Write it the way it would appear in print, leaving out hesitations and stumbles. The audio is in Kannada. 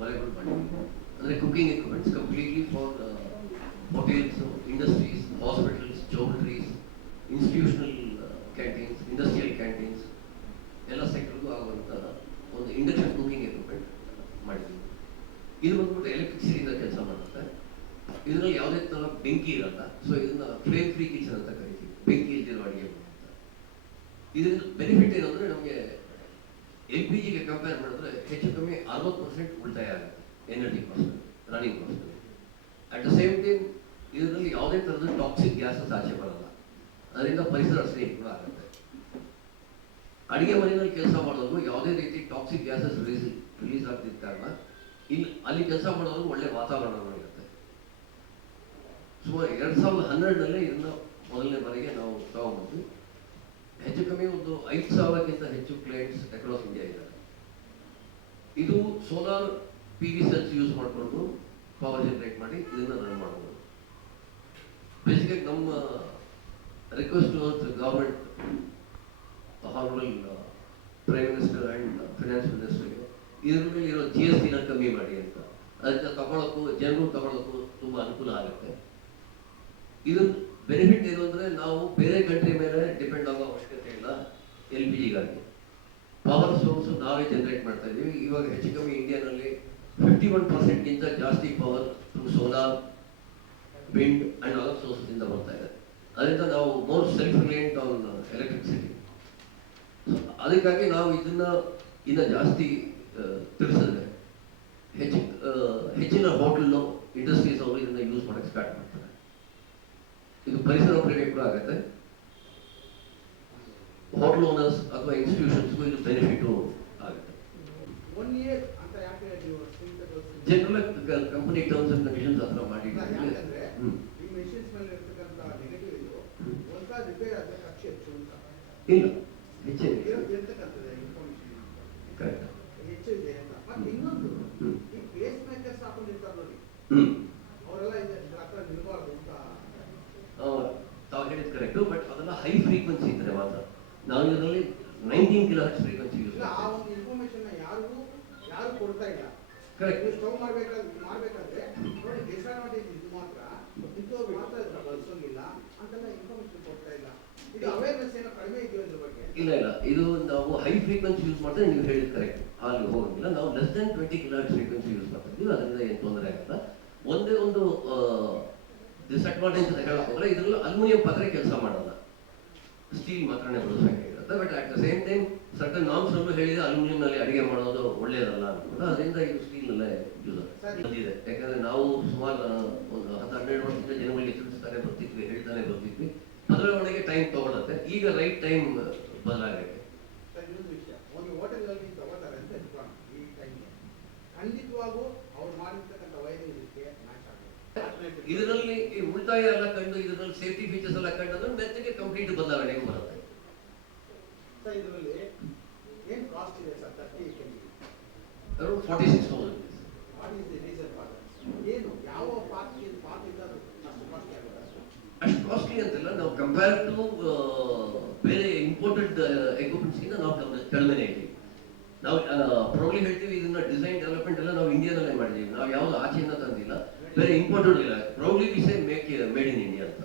ಒಲೆಗಳು ಮಾಡಿದ್ದೀವಿ. ಅಂದರೆ cooking equipments completely for hotels, industries, hospitals, geometries, institutional canteens, industrial canteens ಎಲ್ಲ ಸೆಕ್ಟರ್ಗೂ ಆಗುವಂಥ ಒಂದು ಇಂಡಕ್ಷನ್ ಕುಕಿಂಗ್ ಎಕ್ವಿಪ್ಮೆಂಟ್ ಮಾಡಿದ್ದೀವಿ. ಇದು ಬಂದ್ಬಿಟ್ಟು ಎಲೆಕ್ಟ್ರಿಸಿಟಿಯಿಂದ ಕೆಲಸ ಮಾಡುತ್ತೆ. ಇದರಲ್ಲಿ ಯಾವುದೇ ಥರ ಬೆಂಕಿ ಇರಲ್ಲ. ಸೊ ಇದನ್ನ ಫ್ಲೇಮ್ ಫ್ರೀ ಕಿಚನ್ ಅಂತ ಕರಿತೀವಿ, ಬೆಂಕಿ ಇಲ್ದಿರೋ ಅಡುಗೆ ಅಂತ. ಇದರಿಂದ ಬೆನಿಫಿಟ್ ಏನಂದರೆ ನಮಗೆ LPG ಗೆ ಕಂಪೇರ್ ಮಾಡಿದ್ರೆ ಹೆಚ್ಚು ಕಮ್ಮಿ 60% ಉಳಿತಾಯ ಆಗುತ್ತೆ energy cost, running cost. At the same time ಇದರಲ್ಲಿ ಯಾವುದೇ ಥರದ ಟಾಕ್ಸಿಕ್ ಗ್ಯಾಸಸ್ ಆಚೆ ಬರಲ್ಲ. ಅದರಿಂದ ಪರಿಸರ ಸ್ನೇಹಿ ಕೂಡ ಆಗುತ್ತೆ. ಅಡುಗೆ ಮನೆಯಲ್ಲಿ ಕೆಲಸ ಮಾಡೋದು ಯಾವುದೇ ರೀತಿ ಟಾಕ್ಸಿಕ್ ಗ್ಯಾಸಸ್ ರಿಲೀಸ್ ಆಗ್ತಿದ್ದ ಕಾರಣ ಅಲ್ಲಿ ಕೆಲಸ ಮಾಡೋದು ಒಳ್ಳೆ ವಾತಾವರಣ ಇರುತ್ತೆ. ಸುಮಾರು 2012 ಇದನ್ನ ಮೊದಲನೇ ಬಾರಿಗೆ ನಾವು ತಗೊಂಡ್ಬಂದ್ವಿ. ಹೆಚ್ಚು ಕಮ್ಮಿ ಒಂದು 5,000ಕ್ಕಿಂತ ಹೆಚ್ಚು ಕ್ಲೈಂಟ್ಸ್ ಅಕ್ರಾಸ್ ಇಂಡಿಯಾ ಇದ್ದಾರೆ. ಇದು ಸೋಲಾರ್ PV ಸೆಲ್ಸ್ ಯೂಸ್ ಮಾಡಿಕೊಂಡು ಪವರ್ ಜನರೇಟ್ ಮಾಡಿ ಇದನ್ನ ರನ್ ಮಾಡ್ಬೋದು. ಬೇಸಿಕಾಗಿ ನಮ್ಮ request government honourable prime minister and finance ಮಿನಿಸ್ಟರ್ಗೆ ಇದರಲ್ಲಿ ಇರೋ GSTನ ಕಮ್ಮಿ ಮಾಡಿ ಅಂತ. ಅದಕ್ಕೆ ತಗೊಳ್ಳೋಕ್ಕೂ ಜನರು ತಗೊಳ್ಳೋಕ್ಕೂ ತುಂಬ ಅನುಕೂಲ ಆಗುತ್ತೆ. ಇದು ಬೆನಿಫಿಟ್ ಏನು ಅಂದರೆ ನಾವು ಬೇರೆ ಕಂಟ್ರಿ ಮೇಲೆ ಡಿಪೆಂಡ್ ಆಗೋ ಅವಶ್ಯಕತೆ ಇಲ್ಲ. LPGಗಾಗಿ ಪವರ್ ಸೋರ್ಸ್ ನಾವೇ ಜನರೇಟ್ ಮಾಡ್ತಾ ಇದ್ದೀವಿ. ಇವಾಗ ಹೆಚ್ಚು ಕಮ್ಮಿ ಇಂಡಿಯಾನಲ್ಲಿ 51%ಗಿಂತ ಜಾಸ್ತಿ power through solar, wind and other sources ಬರ್ತಾ ಇದೆ. ಅದರಿಂದ ನಾವು ಮೋರ್ ಸೆಲ್ಫ್ ರಿಲಯಂಟ್ ಆನ್ ಎಲೆಕ್ಟ್ರಿಸಿಟಿ. ಅದಕ್ಕಾಗಿ ನಾವು ಇನ್ನ ಜಾಸ್ತಿ ತಿಳಿಸಿದ್ರೆ ಹೆಚ್ಚಿನ ಹೋಟೆಲ್ ಇಂಡಸ್ಟ್ರೀಸ್ ಅವರು ಇದನ್ನ ಯೂಸ್ ಮಾಡಕ್ಕೆ ಸ್ಟಾರ್ಟ್ ಮಾಡ್ತಾರೆ. ಇದು ಪರಿಸರ ಪ್ರೇಮಿ ಕೂಡ ಆಗುತ್ತೆ. ಹೋಟೆಲ್ ಓನರ್ಸ್ ಅಥವಾ ಇನ್ಸ್ಟಿಟ್ಯೂಷನ್ಸ್ಗೂ ಇದು ಬೆನಿಫಿಟ್ ಆಗುತ್ತೆ. General company terms and conditions ಹತ್ರ ಮಾಡಿ ಇಲ್ಲ ತಾವು ಹೇಳಿದ್ ಕರೆಕ್ಟು. ಬಟ್ ಅದೆಲ್ಲ ಹೈ ಫ್ರೀಕ್ವೆನ್ಸಿ ಇದ್ರೆ ಮಾತ್ರ. ನಾವು ಇದರಲ್ಲಿ 19 kHz frequency use correct. Stove ಮಾಡಬೇಕಾದ್ರೆ ನೋಡಿ ಡಿಸ್ಅಡ್ವಾಂಟೇಜ್ ಇದು ಮಾತ್ರ ಇಂಥವ್ರು ಮಾತ್ರ ಬಳಸೋಂಗಿಲ್ಲ ಅಂತೆಲ್ಲ ಇನ್ಫಾರ್ಮೇಶನ್ ಕೊಡ್ತಾ ಇಲ್ಲ. ಇದು ಅವೇರ್ನೆಸ್ ಏನೋ ಕಡಿಮೆ ಇದೆಯೋ ಇದ್ರ ಬಗ್ಗೆ? ಇಲ್ಲ, ಇದು ನಾವು ಹೈ ಫ್ರೀಕ್ವೆನ್ಸಿ ಯೂಸ್ ಮಾಡಿದ್ರೆ ನೀವು ಹೇಳಿದ್ ಕರೆಕ್ಟ್, ಅಲ್ಲಿ ಹೋಗಂಗಿಲ್ಲ. ನಾವು less than 20 kHz frequency use ಮಾಡ್ತಾ ಇದ್ದೀವಿ. ಅದರಿಂದ ಏನು ತೊಂದರೆ ಆಗಲ್ಲ. ಒಂದೇ ಒಂದು ಡಿಸ್ಅಡ್ವಾಂಟೇಜ್ ಅಂತ ಹೇಳಕ್ ಹೋದ್ರೆ ಇದರಲ್ಲಿ ಅಲ್ಯೂಮಿನಿಯಂ ಪಾತ್ರೆ ಕೆಲಸ ಮಾಡಲ್ಲ, ಸ್ಟೀಲ್ ಮಾತ್ರನೇ ಬಳಸಬೇಕಾಗಿರುತ್ತೆ. But at the same time certain norms ಅಲ್ಲೂ ಹೇಳಿದ್ರೆ ಅಲ್ಯೂಮಿನಿಯಂನಲ್ಲಿ ಅಡುಗೆ ಮಾಡೋದು ಒಳ್ಳೆಯದಲ್ಲ ಅಂತ. ಅದರಿಂದ ಇದು ಸ್ಟೀಲ್ನಲ್ಲೇ ಯೂಸ್ ಬಂದಿದೆ. ಯಾಕಂದ್ರೆ ನಾವು ಸುಮಾರು ಒಂದು 10-12 ವರ್ಷದಿಂದ ಜನಗಳಿಗೆ ತಿಳಿಸ್ತಾನೆ ಬರ್ತಿದ್ವಿ, ಹೇಳ್ತಾನೆ ಬರ್ತಿದ್ವಿ. ಬದಲಾವಣೆಗೆ ಟೈಮ್ ತಗೊಳುತ್ತೆ. ಈಗ ರೈಟ್ ಟೈಮ್ ಬದಲಾಗಕ್ಕೆ. ಇನ್ನೊಂದು ವಿಷಯ, ಒಂದು ಹೋಟೆಲ್ನಲ್ಲಿ ತಗೋತಾರೆ ಅಂತ ಇಟ್ಕೊಂಡು ಈ ಟೈಮ್ಗೆ ಖಂಡಿತವಾಗೂ ಅವ್ರು ಮಾಡಿರ್ತಕ್ಕಂಥ ವೈರಿಂಗ್ ಮ್ಯಾಚ್ ಆಗುತ್ತೆ. ಇದರಲ್ಲಿ ಈ ಉಳಿತಾಯ ಎಲ್ಲ ಕಂಡು ಇದರಲ್ಲಿ ಸೇಫ್ಟಿ ಫೀಚರ್ಸ್ ಎಲ್ಲ ಕಂಡು ಅಂದ್ರೆ ಮೆತ್ತಗೆ ಕಂಪ್ಲೀಟ್ ಬದಲಾವಣೆ ಬರುತ್ತೆ. ಇದರಲ್ಲಿ ಏನು ಕಾಸ್ಟ್ ಇದೆ sir? 30 kg around 46,000. What is the reason for that? ಏನು ಯಾವ ಪಾರ್ಟ್ ಇಂದ ಅಷ್ಟು ಕಾಸ್ಟ್ಲಿ ಆಗುತ್ತೆ? ಅಷ್ಟು ಕಾಸ್ಟ್ಲಿ ಅಂತಿಲ್ಲ. ನಾವು ಕಂಪೇರ್ ಟು ಬೇರೆ ಇಂಪೋರ್ಟೆಡ್ ಎಕ್ವಿಪ್ಮೆಂಟ್ಸ್ಗಿಂತ ನಾವು ಕಡಿಮೆನೇ ಇದ್ದೀವಿ. ನಾವು ಪ್ರಾಬ್ಲಿ ಹೇಳ್ತೀವಿ ಇದನ್ನ ಡಿಸೈನ್ ಡೆವಲಪ್ಮೆಂಟ್ ಎಲ್ಲ ನಾವು ಇಂಡಿಯಾದಲ್ಲೇ ಮಾಡಿದ್ದೀವಿ. ನಾವು ಯಾವುದು ಆಚೆಯಿಂದ ತಂದಿಲ್ಲ, ಬೇರೆ ಇಂಪೋರ್ಟೆಡ್ ಇಲ್ಲ. Probably we say made in India ಅಂತ.